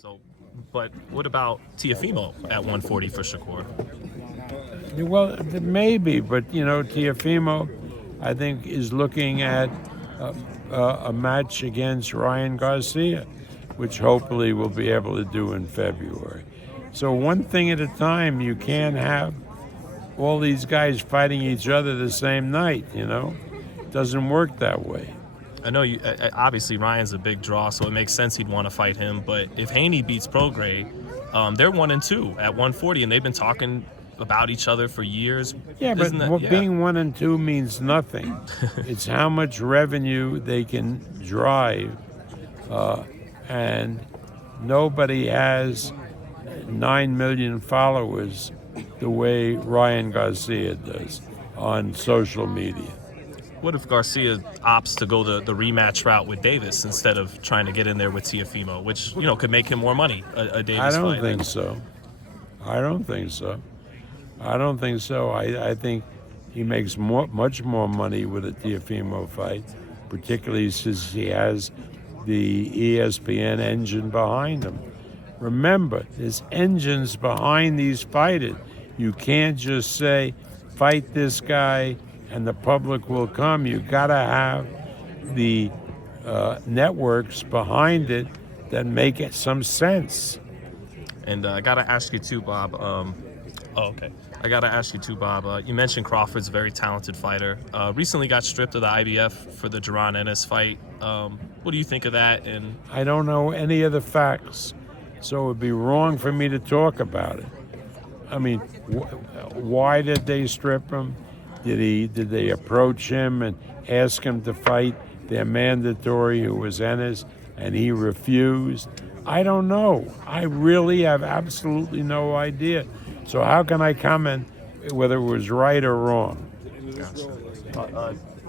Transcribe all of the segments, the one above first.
So, but what about Teofimo at 140 for Shakur? Well, maybe, but Teofimo, I think, is looking at a match against Ryan Garcia, which hopefully we'll be able to do in February. So one thing at a time. You can't have all these guys fighting each other the same night. It doesn't work that way. I know you. Obviously, Ryan's a big draw, so it makes sense he'd want to fight him. But if Haney beats Prograis, they're 1-2 at 140, and they've been talking about each other for years. Yeah, but being 1-2 means nothing. It's how much revenue they can drive, and nobody has 9 million followers the way Ryan Garcia does on social media. What if Garcia opts to go the rematch route with Davis instead of trying to get in there with Teofimo, which could make him more money? A Davis I don't fight. think so. I don't think so. I think he makes much more money with a Teofimo fight, particularly since he has the ESPN engine behind him. Remember, there's engines behind these fighters. You can't just say, fight this guy and the public will come. You got to have the networks behind it that make it some sense. And I got to ask you too, Bob. I got to ask you too, Bob. You mentioned Crawford's a very talented fighter. Recently got stripped of the IBF for the Duran Ennis fight. What do you think of that? And I don't know any of the facts, so it would be wrong for me to talk about it. I mean, why did they strip him? Did they approach him and ask him to fight their mandatory, who was Ennis, and he refused? I don't know. I really have absolutely no idea. So how can I comment whether it was right or wrong? Gotcha.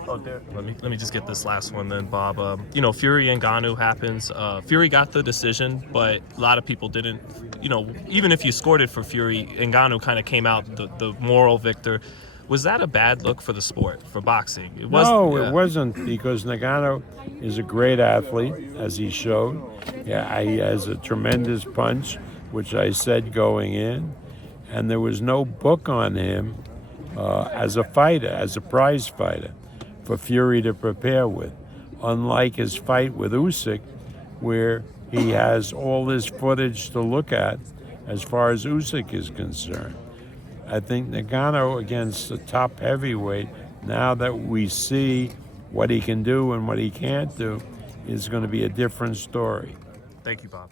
Let me just get this last one then, Bob. Fury Ngannou happens. Fury got the decision, but a lot of people didn't. Even if you scored it for Fury, Ngannou kind of came out the moral victor. Was that a bad look for the sport, for boxing? It wasn't, because Ngannou is a great athlete, as he showed. Yeah, he has a tremendous punch, which I said going in, and there was no book on him as a fighter, as a prize fighter, for Fury to prepare with, unlike his fight with Usyk, where he has all this footage to look at as far as Usyk is concerned. I think Ngannou against the top heavyweight, now that we see what he can do and what he can't do, is going to be a different story. Thank you, Bob.